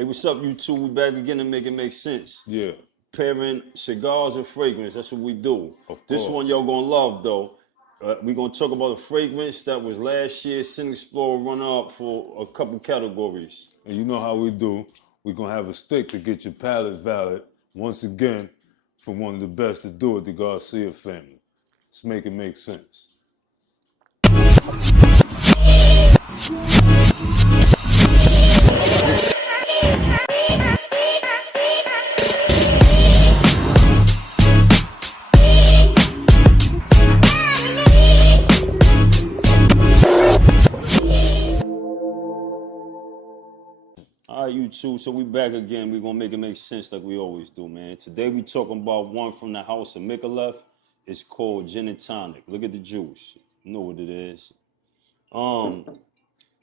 Hey, what's up, you two? We back again to make it make sense. Yeah. Pairing cigars and fragrance. That's what we do. Of This course. one y'all gonna love though. We're gonna talk about a fragrance that was last year's Sin Explorer runner-up for a couple categories. And you know how we do. We're going to have a stick to get your palate valid, once again, from one of the best to do it, the Garcia family. Let's make it make sense. All right, you two. So we back again. We're gonna make it make sense like we always do, man. Today we talking about one from the house of Micallef. It's called Gntonic. Look at the juice. You know what it is.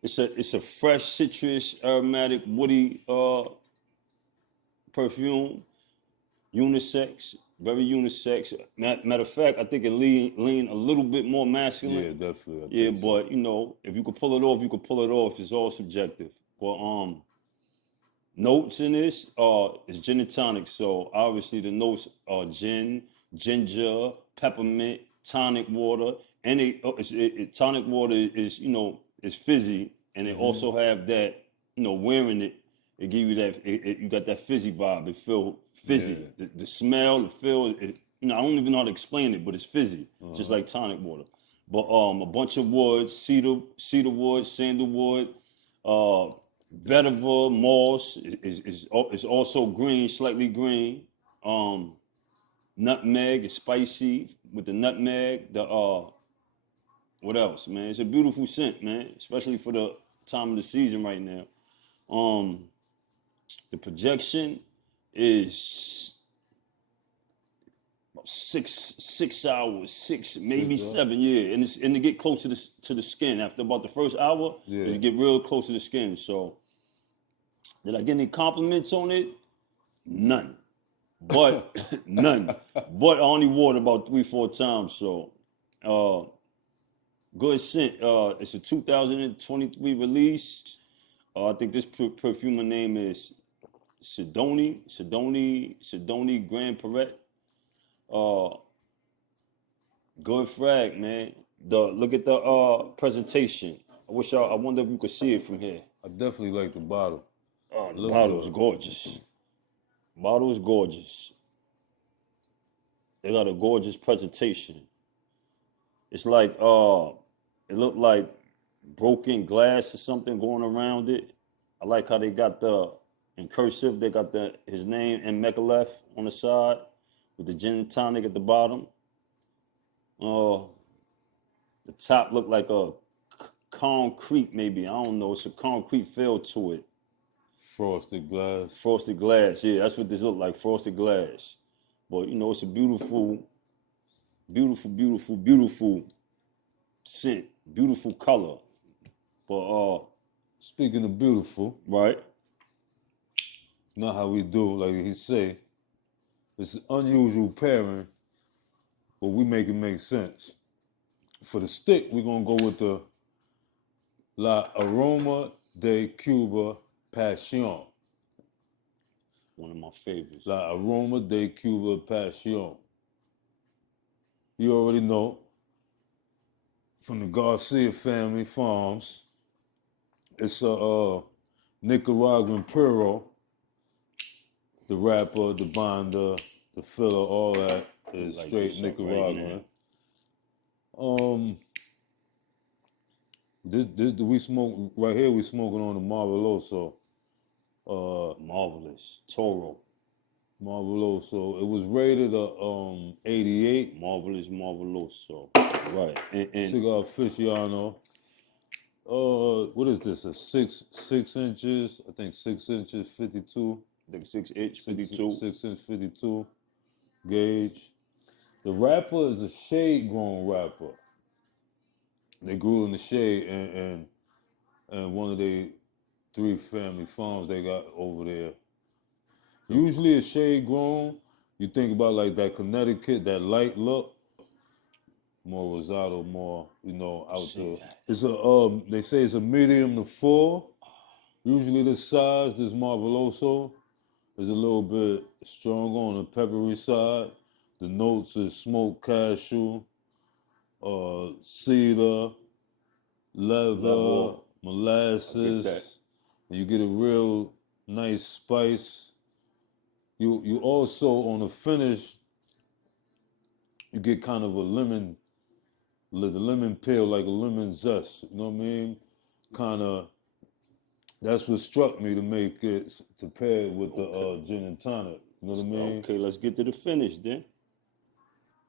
It's a fresh citrus, aromatic, woody perfume. Unisex, very unisex. Matter of fact, I think it lean a little bit more masculine. Yeah, definitely. Yeah, but you know, if you could pull it off, you could pull it off. It's all subjective. But notes in this is gin and tonic. So obviously the notes are gin, ginger, peppermint, tonic water, and tonic water is is fizzy, and it also have that wearing it. It give you that you got that fizzy vibe. It feel fizzy. Yeah. The smell, the feel. I don't even know how to explain it, but it's fizzy, just like tonic water. But a bunch of woods, cedar wood, sandalwood, vetiver, moss is also green, slightly green. Nutmeg is spicy with the nutmeg. The what else, man? It's a beautiful scent, man, especially for the time of the season right now. The projection is about 6 hours, maybe 7, yeah, and to get close to the skin after about the first hour, you get real close to the skin. So, did I get any compliments on it? None, but none. But I only wore it about 3-4 times. So, good scent. It's a 2023 release. I think this perfumer name is Sidoni Grand Perret. Good frag, man. Look at the presentation. I wonder if you could see it from here. I definitely like the bottle. Oh, the bottle is gorgeous. Bottle is gorgeous. They got a gorgeous presentation. It's like it looked like broken glass or something going around it. I like how they got in cursive, they got his name and Micallef on the side with the gin and tonic at the bottom. The top looked like a concrete, maybe. I don't know. It's a concrete feel to it. Frosted glass. Frosted glass. Yeah, that's what this looked like. Frosted glass. But it's a beautiful, beautiful, beautiful, beautiful scent. Beautiful color. But speaking of beautiful, right? Not how we do, like he say. It's an unusual pairing, but we make it make sense. For the stick, we're gonna go with the La Aroma de Cuba Pasión. One of my favorites. La Aroma de Cuba Pasión. You already know. From the Garcia family farms. It's a Nicaraguan Puro. The wrapper, the binder, the filler, all that is like straight Nicaraguan. This we smoke right here. We smoking on the Marveloso. Marvelous Toro. Marveloso. It was rated 88. Marvelous Marveloso. Right. And Cigar Aficionado. What is this? A 6 inches? I think 6 inches, 52. I think 6 inch, 52. 6 inch, 52 gauge. The wrapper is a shade grown wrapper. They grew in the shade and one of the 3 family farms they got over there. Usually a shade grown, you think about like that Connecticut, that light look. More Rosado, more, out there. It's they say it's a medium to full. Usually this size, this Marveloso, is a little bit stronger on the peppery side. The notes is smoked cashew, cedar, leather, Level. I get molasses. that. And you get a real nice spice. You also on the finish, you get kind of a lemon peel, like a lemon zest. You know what I mean? Kind of. That's what struck me to make it to pair it with the gin and tonic. You know what I mean? Okay, let's get to the finish then.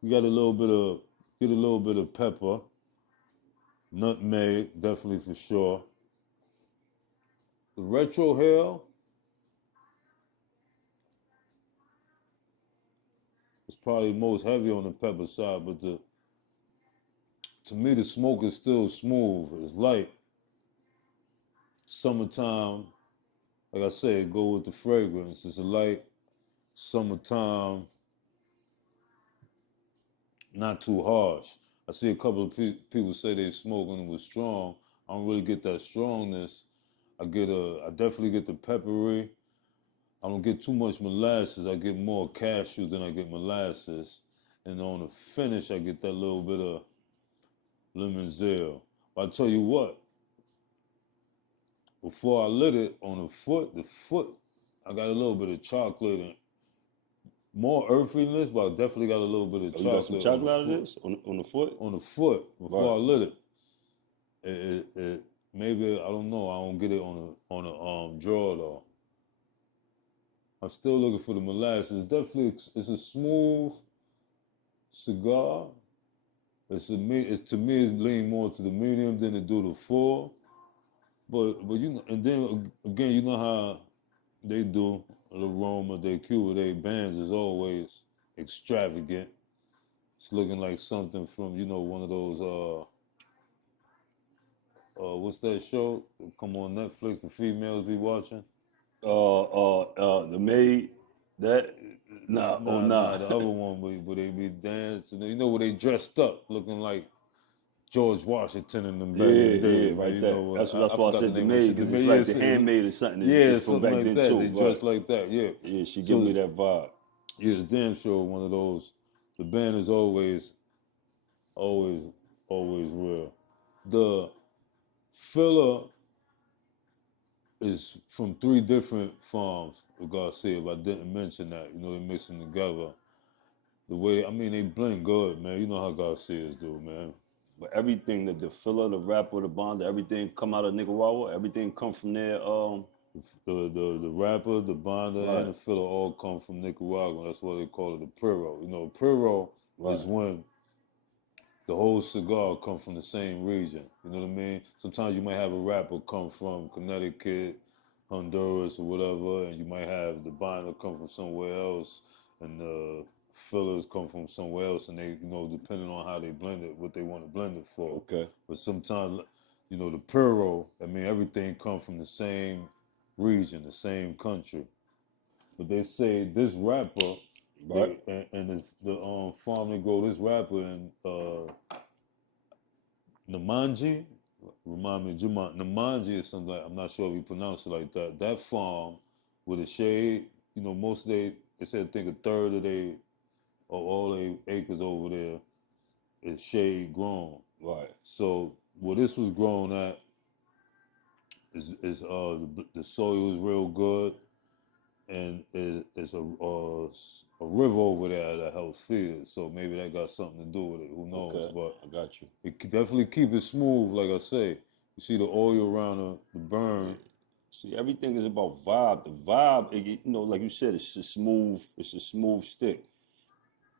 You got get a little bit of pepper, nutmeg, definitely for sure. The retro hair is probably most heavy on the pepper side, but to me the smoke is still smooth. It's light. Summertime, like I said, go with the fragrance. It's a light summertime, not too harsh. I see a couple of people say they smoke and it was strong. I don't really get that strongness. I definitely get the peppery. I don't get too much molasses. I get more cashew than I get molasses. And on the finish, I get that little bit of lemon zest. But I tell you what, before I lit it on the foot, I got a little bit of chocolate and more earthiness, but I definitely got a little bit of chocolate. You got some chocolate out of this on the foot? On the foot before I lit it. It maybe, I don't know. I don't get it on a draw though. I'm still looking for the molasses. It's a smooth cigar. To me, it's lean more to the medium than it do the full. But you know, and then again, you know how they do Aroma de Cuba. Their bands is always extravagant. It's looking like something from, you know, one of those what's that show? Come on Netflix, the females be watching. The maid, that nah, the other one where they be dancing. You know, where they dressed up, looking like George Washington in them back in the days. right You there. know, That's why I said the maid, because it's like the handmaid or something. It's from something back like then that. too. They dress like that. Yeah. Yeah, she give me that vibe. Yeah, it's damn sure one of those. The band is always real. The filler is from 3 different farms of Garcia, but I didn't mention that. You know, they mix them together. The way, I mean, they blend good, man. You know how Garcias do, man. But everything, the filler, the wrapper, the bond, everything come out of Nicaragua. Everything come from there. The wrapper, the bonder, Right. and the filler all come from Nicaragua. That's why they call it a Puro. You know, Puro is when the whole cigar come from the same region. You know what I mean? Sometimes you might have a wrapper come from Connecticut, Honduras, or whatever, and you might have the binder come from somewhere else, and the fillers come from somewhere else, and they, you know, depending on how they blend it, what they want to blend it for. Okay. But sometimes, you know, the Puro, I mean, everything comes from the same region, the same country. But they say this wrapper, right, and the farm they grow this wrapper in Namanji, remind me of Juma. Namanji is something like, I'm not sure if you pronounce it like that. That farm with a shade, you know, most of they said I think a third of all their acres over there is shade grown. Right. So where this was grown at is the soil is real good, and it's a river over there that helps feed it. So maybe that got something to do with it. Who knows? Okay. But I got you. it could definitely keep it smooth. Like I say, you see the oil around the burn. See, everything is about vibe. The vibe, you know, like you said, it's a smooth stick.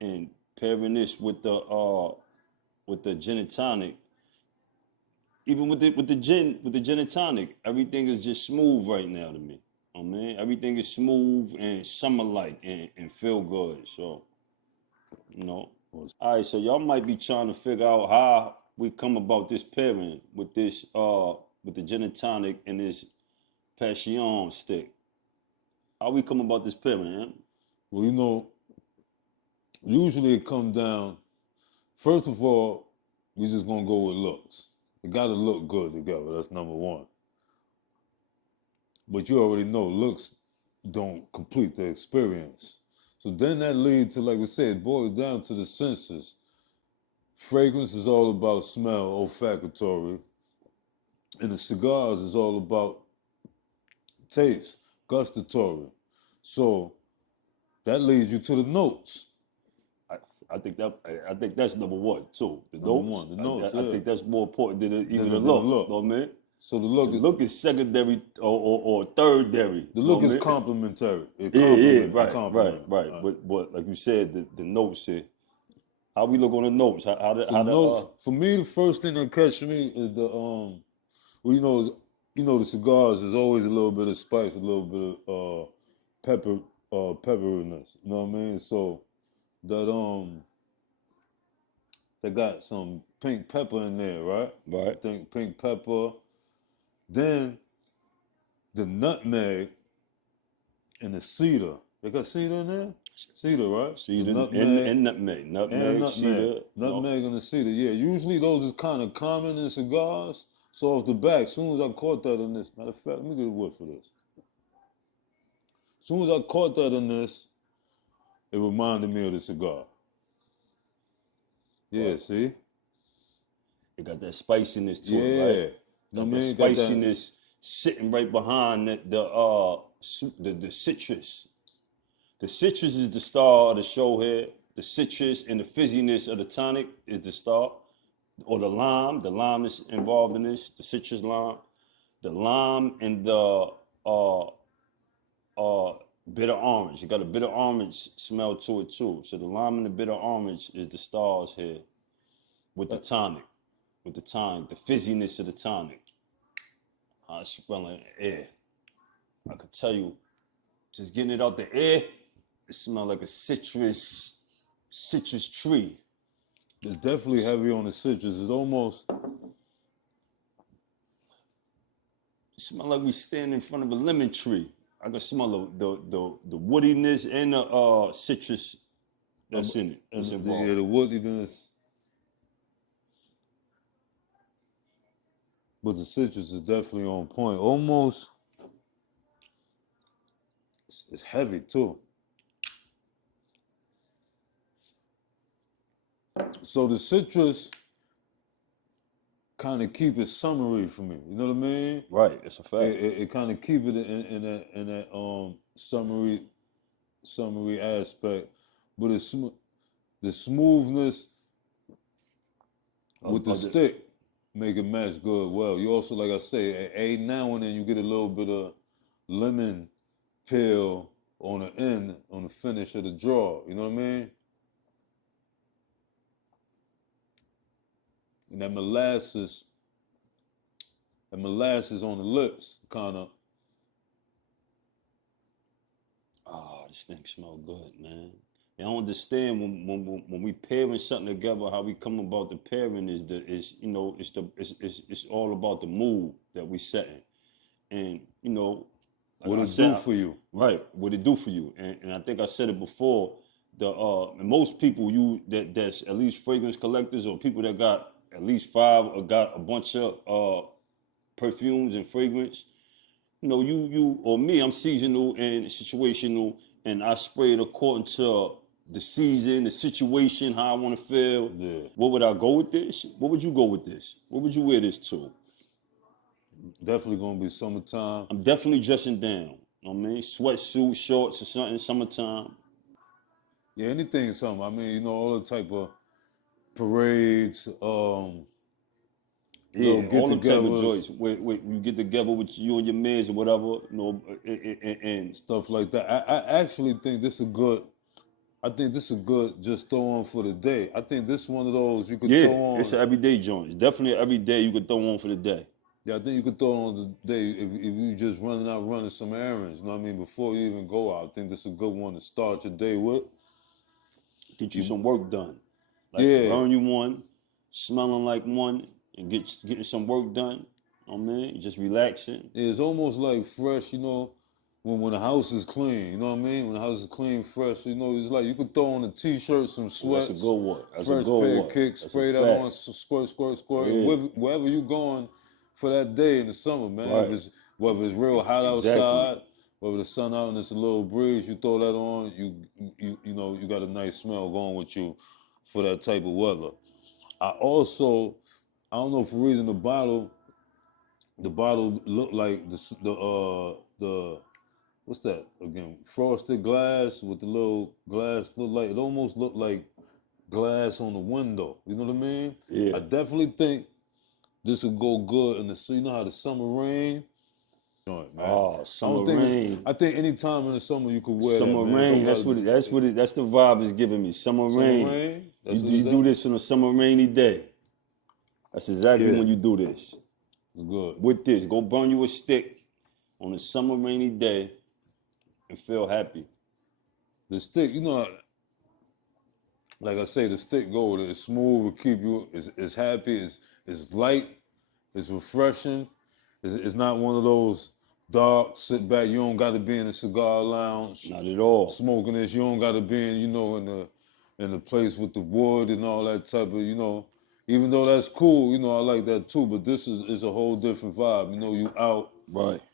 And pairing this with the gin and tonic, even with the gin and tonic, everything is just smooth right now to me. Oh man, everything is smooth and summer-like and feel good. So, you know. All right, so y'all might be trying to figure out how we come about this pairing with this with the gin and tonic and this Pasion stick. How we come about this pairing, man? Well, you know, usually it comes down. First of all, we just gonna go with looks. It gotta look good together. That's number one. But you already know looks don't complete the experience. So then that leads to, like we said, it boils down to the senses. Fragrance is all about smell, olfactory. And the cigars is all about taste, gustatory. So that leads you to the notes. I think that's number one too. The Number notes. one, the notes. I think that's more important than even the the look. look. Know what I mean? So the look is secondary or thirdary. The look is complementary. Right. But like you said, the notes here. How we look on the notes? How the notes? For me, the first thing that catch me is the well, the cigars. There's always a little bit of spice, a little bit of pepperiness. You know what I mean? So that they got some pink pepper in there, right? Right. I think pink pepper. Then the nutmeg and the cedar. They got cedar in there? Cedar, right? Cedar and nutmeg. Cedar. Nutmeg and the cedar, yeah. Usually those is kind of common in cigars. So off the back, as soon as I caught that in this, matter of fact, let me get a whiff for this. As soon as I caught that in this, it reminded me of the cigar. Yeah, right. See? It got that spiciness to it, right? Got that spiciness sitting right behind the citrus. The citrus is the star of the show here. The citrus and the fizziness of the tonic is the star. Or the lime. The lime is involved in this. The citrus lime. The lime and the bitter orange. You got a bitter orange smell to it too. So the lime and the bitter orange is the stars here with the tonic. With the tonic. The fizziness of the tonic. I smell in the air. I could tell you, just getting it out the air, it smells like a citrus tree. It's definitely heavy on the citrus. It's almost... It smells like we stand in front of a lemon tree. I can smell the woodiness and the citrus that's in it. That's involved. Yeah, the woodiness. But the citrus is definitely on point. Almost... It's heavy too. So the citrus kind of keep it summery for me. You know what I mean? Right, it's a fact. It kind of keep it in that summery aspect, but the smoothness with the stick make it match good well. You also, like I say, a now and then you get a little bit of lemon peel on the end, on the finish of the draw. You know what I mean? And that molasses on the lips, kind of. Oh, this thing smell good, man. I don't understand when we pairing something together, how we come about the pairing it's all about the mood that we setting, and what it do for you, right? What it do for you, and I think I said it before. Most people that's at least fragrance collectors or people that got at least 5 or got a bunch of perfumes and fragrance. You or me, I'm seasonal and situational, and I spray it according to the season, the situation, how I want to feel. Yeah. What would I go with this? What would you go with this? What would you wear this to? Definitely gonna be summertime. I'm definitely dressing down. You know what I mean? Sweatsuit, shorts or something, summertime. Yeah, anything summer. I mean, all the type of parades, all the type of joints where you get together with you and your mans or whatever, and stuff like that. I actually think this is good. I think this is good just throw on for the day. I think this is one of those you could throw on. Yeah, it's an everyday joint. It's definitely an everyday you could throw on for the day. Yeah, I think you could throw it on the day if you just running some errands. You know what I mean? Before you even go out, I think this is a good one to start your day with. Get you some work done. Burn you one, smelling like one, and getting some work done. You know what I mean? Just relaxing. Yeah, it's almost like fresh, when the house is clean. You know what I mean? When the house is clean, fresh, it's like you could throw on a t-shirt, some sweats. That's a good one. Fresh pair of kicks, spray that on, squirt. Yeah. And wherever you going for that day in the summer, man. Right. Whether it's real hot Exactly. outside, whether the sun out and it's a little breeze, you throw that on, you know, you got a nice smell going with you for that type of weather. I don't know for reason the bottle looked like the what's that again? Frosted glass with the little glass look like it almost looked like glass on the window. You know what I mean? Yeah. I definitely think this would go good in the, you know how the summer rain joint, man. Oh, summer rain. I think any time in the summer you could wear Summer that, man. rain. That's the vibe it's giving me. Summer rain. You do this on a summer rainy day. That's exactly when you do this. Good. With this, go burn you a stick on a summer rainy day and feel happy. The stick, you know, like I say, the stick go with it. It's smooth. It keep you. It's happy. It's light. It's refreshing. It's not one of those dark, sit back. You don't got to be in a cigar lounge. Not at all. Smoking this. You don't got to be in, you know, in the place with the wood and all that type of, you know. Even though that's cool, you know, I like that too. But this is a whole different vibe. You know, you out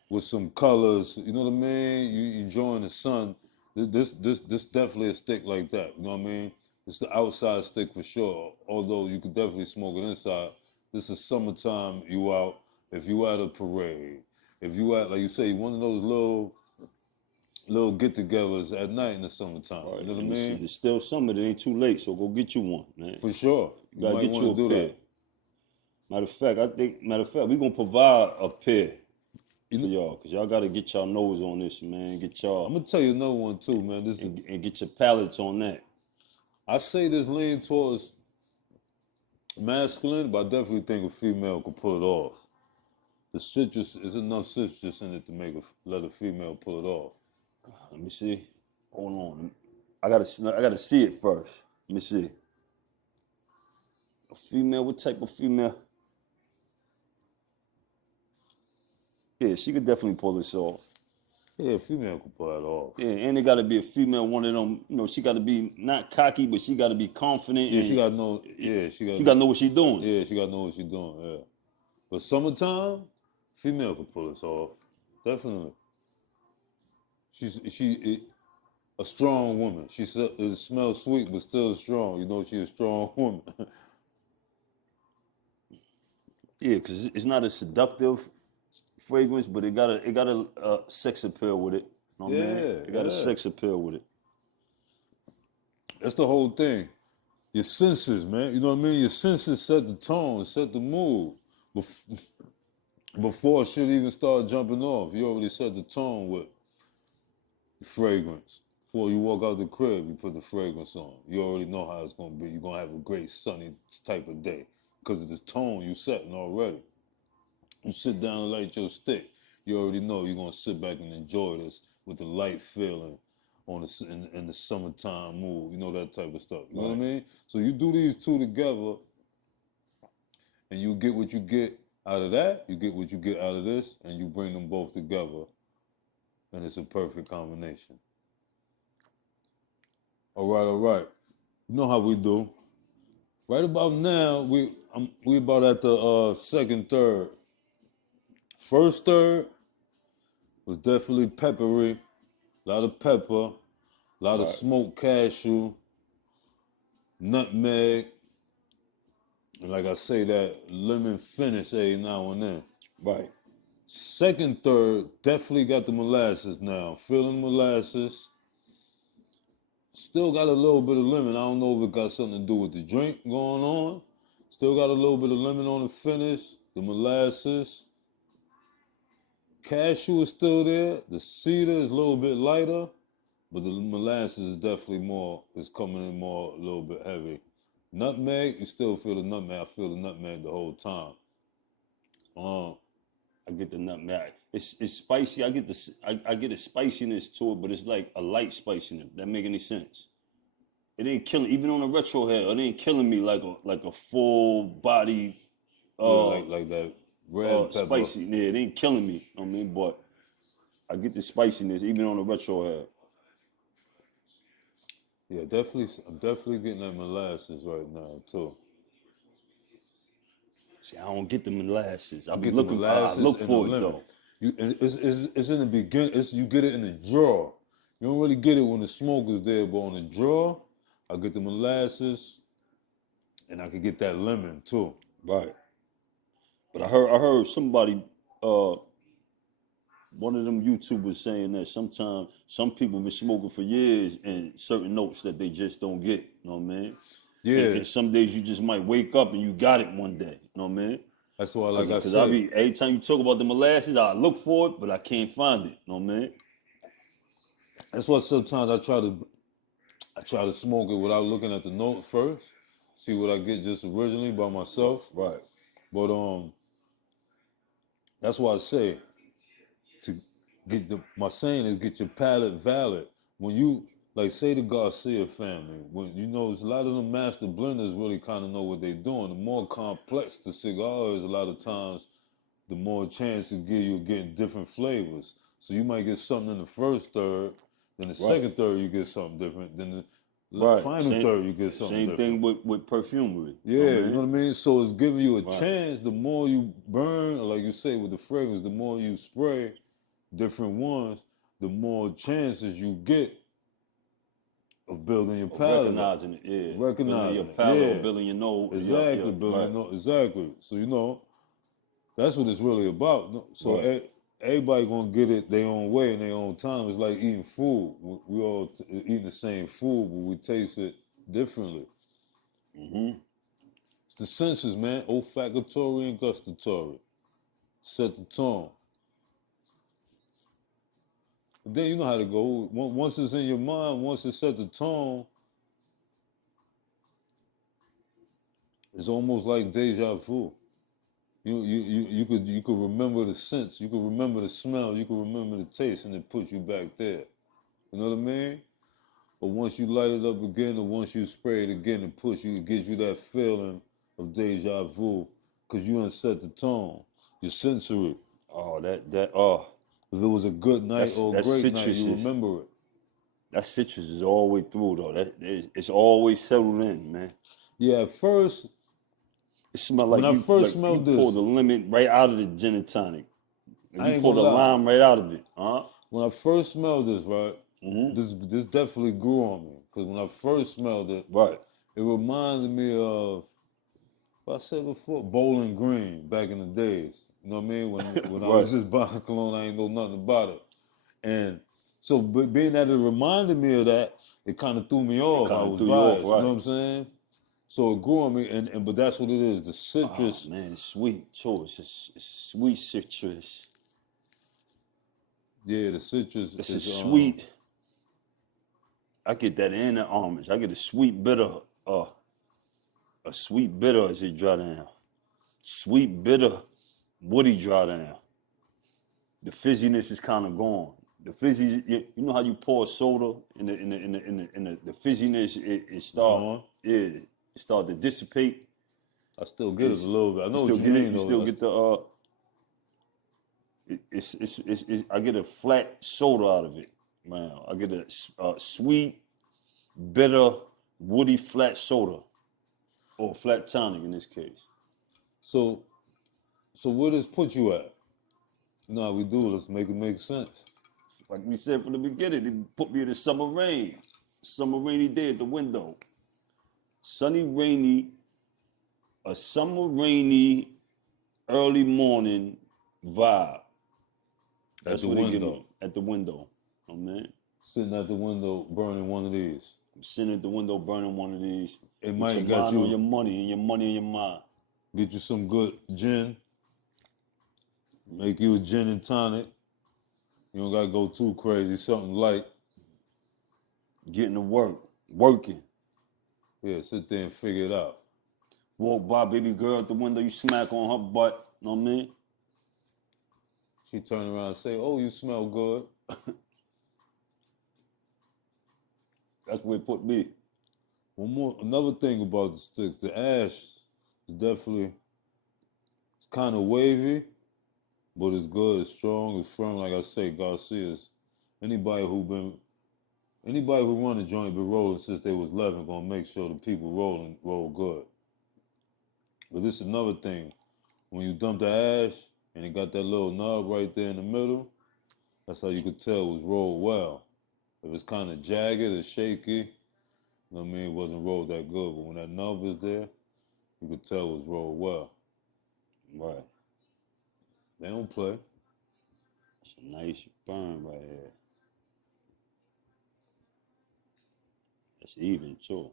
with some colors. You know what I mean? You enjoying the sun. This definitely a stick like that. You know what I mean? It's the outside stick for sure. Although you could definitely smoke it inside. This is summertime. You out. If you at a parade, if you at, like you say, one of those little get-togethers at night in the summertime. Right. You know what I mean? It's still summer. It ain't too late, so go get you one, man. For sure. You gotta get you a pair. Matter of fact, we're gonna provide a pair for y'all, because y'all gotta get y'all nose on this, man. Get y'all. I'm gonna tell you another one too, man. And get your palates on that. I say this lean towards masculine, but I definitely think a female could pull it off. The citrus is enough citrus in it to let a female pull it off. Let me see. Hold on. I gotta see it first. Let me see. A female. What type of female? Yeah, she could definitely pull this off. Yeah, a female could pull that off. Yeah, and it got to be a female, one of them. You know, she got to be not cocky, but she got to be confident. Yeah, she got to know. Yeah, she got to know what she's doing. Yeah, she got to know what she's doing. Yeah, but summertime, female could pull this off. Definitely. She's a strong woman. She smells sweet, but still strong. You know, she's a strong woman. Yeah, because it's not a seductive fragrance, but it got a sex appeal with it. You know what I mean? It got a sex appeal with it. That's the whole thing. Your senses, man. You know what I mean? Your senses set the tone, set the mood. Before shit even start jumping off, you already set the tone with the fragrance. Before you walk out the crib, you put the fragrance on. You already know how it's going to be. You're going to have a great sunny type of day because of this tone you setting already. You sit down and light your stick. You already know you're going to sit back and enjoy this with the light feeling in the summertime mood. You know, that type of stuff. You know what I mean? So you do these two together and you get what you get out of that, you get what you get out of this, and you bring them both together, and it's a perfect combination. All right. You know how we do. Right about now, we about at the second third. First third was definitely peppery, a lot of pepper, a lot of smoked cashew, nutmeg, and like I say, that lemon finish every now and then. Right. Second third, definitely got the molasses now. Feeling molasses. Still got a little bit of lemon. I don't know if it got something to do with the drink going on. Still got a little bit of lemon on the finish. The molasses. Cashew is still there. The cedar is a little bit lighter. But the molasses is definitely is coming in a little bit heavy. Nutmeg, you still feel the nutmeg. I feel the nutmeg the whole time. I get the nutmeg. It's spicy. I get a spiciness to it, but it's like a light spiciness. That make any sense? It ain't killing. Even on a retro hair, it ain't killing me like a full body. Like that red pepper. Spicy. Yeah, it ain't killing me. You know what I mean, but I get the spiciness even on a retro hair. Yeah, I'm definitely getting that molasses right now too. See, I don't get the molasses. I be looking. I look for it though. It's in the beginning. You get it in the draw. You don't really get it when the smoke is there, but on the draw, I get the molasses, and I can get that lemon too. Right. But I heard somebody, one of them YouTubers saying that sometimes some people been smoking for years and certain notes that they just don't get. You know what I mean? Yeah. And some days you just might wake up and you got it one day. You know what I mean? That's why, like I Because said, every time you talk about the molasses, I look for it, but I can't find it. You know what I mean? that's why sometimes I try to smoke it without looking at the notes first, see what I get just originally by myself. Right. But that's why I say to get my saying is get your palate valid. When you like say the Garcia family, when you know a lot of them master blenders really kind of know what they're doing. The more complex the cigar is, a lot of times, the more chance it give you of getting different flavors. So you might get something in the first third, then the second third you get something different, then the final third you get something different. Same thing with perfumery. Yeah, you know what I mean? So it's giving you a chance. The more you burn, or like you say with the fragrance, the more you spray different ones, the more chances you get of building your palate. Recognizing it, yeah. Recognizing your palate, yeah. building your nose. Exactly, building your nose. Exactly. So, you know, that's what it's really about. So everybody gonna get it their own way in their own time. It's like eating food. We all eating the same food, but we taste it differently. Mm-hmm. It's the senses, man. Olfactory and gustatory. Set the tone. But then you know how to go. Once it's in your mind, once it's set the tone, it's almost like deja vu. You could remember the sense, you could remember the smell, you could remember the taste, and it puts you back there. You know what I mean? But once you light it up again, or once you spray it again and push you, it gives you that feeling of deja vu, because you done set the tone, your sensory. If it was a good night or a great night, you remember it. That citrus is all the way through though. It's always settled in, man. Yeah, at first. It smelled like you pulled the lemon right out of the gin and tonic. You pulled the lime right out of it. When I first smelled this, right, this definitely grew on me. Because when I first smelled it, it reminded me of, what I said before, Bowling Green back in the days. You know what I mean? When I was just buying cologne, I ain't know nothing about it. And so being that it reminded me of that, it kind of threw me off. I was biased, you know what I'm saying? So it grew on me, but that's what it is. The citrus. Oh, man, it's sweet too. It's sweet citrus. Yeah, the citrus. It's sweet. I get that in the almonds. I get a sweet bitter. A sweet bitter as it dry down. Sweet bitter, woody dry down. The fizziness is kind of gone. The fizzy, you know how you pour soda in the fizziness, it start it start to dissipate. I still get it a little bit. I know what you mean. You still get the I get a flat soda out of it, man. I get a sweet, bitter, woody flat soda, or flat tonic in this case. So where does put you at? No, we do. Let's make it make sense. Like we said from the beginning, it put me in the summer rain. Summer rainy day at the window. Sunny, rainy, a summer rainy, early morning vibe. That's what it gives me at the window. Oh, man. Sitting at the window burning one of these. I'm sitting at the window burning one of these. It might get you on your money and your money in your mind. Get you some good gin. Make you a gin and tonic. You don't gotta go too crazy. Something light. Getting to work. Working. Yeah, sit there and figure it out. Walk by baby girl at the window, you smack on her butt. Know what I mean? She turn around and say, "Oh, you smell good." That's where it put me. Another thing about the sticks, the ash is definitely, it's kind of wavy, but it's good, it's strong, it's firm. Like I say, Garcia's, anybody who run a joint been rolling since they was 11 gonna make sure the people roll good. But this is another thing. When you dump the ash, and it got that little nub right there in the middle. That's how you could tell it was rolled well. If it's kind of jagged or shaky, you know what I mean, it wasn't rolled that good. But when that nub is there, you could tell it was rolled well. Right. They don't play. It's a nice burn right here. It's even too.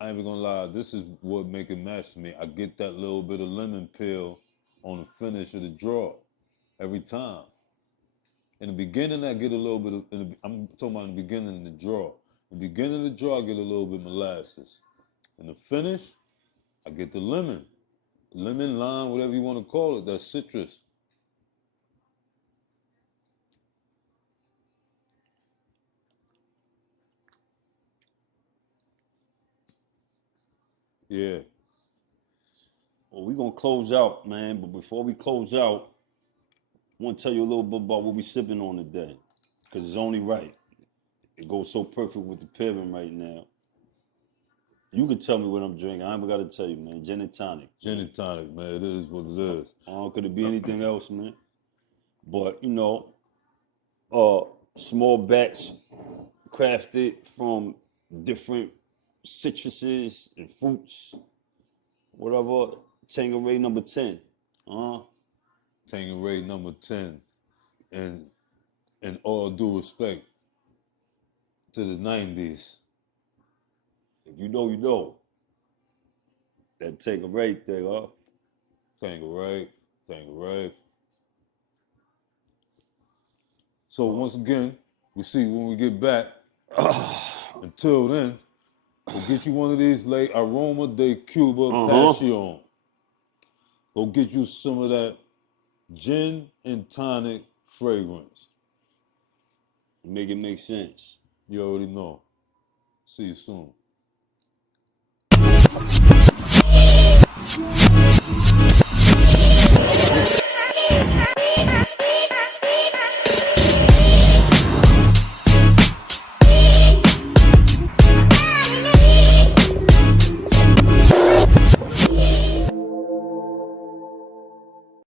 I ain't even gonna lie, this is what make it match to me. I get that little bit of lemon peel on the finish of the draw every time. In the beginning, I get a little bit of, I'm talking about in the beginning of the draw. In the beginning of the draw, I get a little bit of molasses. In the finish, I get the lemon. Lemon, lime, whatever you want to call it, that's citrus. Yeah. Well, we're going to close out, man. But before we close out, I want to tell you a little bit about what we're sipping on today. Because it's only right. It goes so perfect with the pairing right now. You can tell me what I'm drinking. I ain't got to tell you, man. Gin and tonic. Gin and tonic, man. It is what it is. Could it be anything else, man? But, you know, small batch crafted from different citruses and fruits. Whatever. Tanqueray number 10. Tanqueray number 10. And in all due respect to the 90s. If you know, you know. That Tanqueray thing, huh? Tanqueray. So once again, we see when we get back. Until then, we'll get you one of these late Aroma de Cuba Pasión. Go get you some of that gin and tonic fragrance. Make it make sense. You already know. See you soon.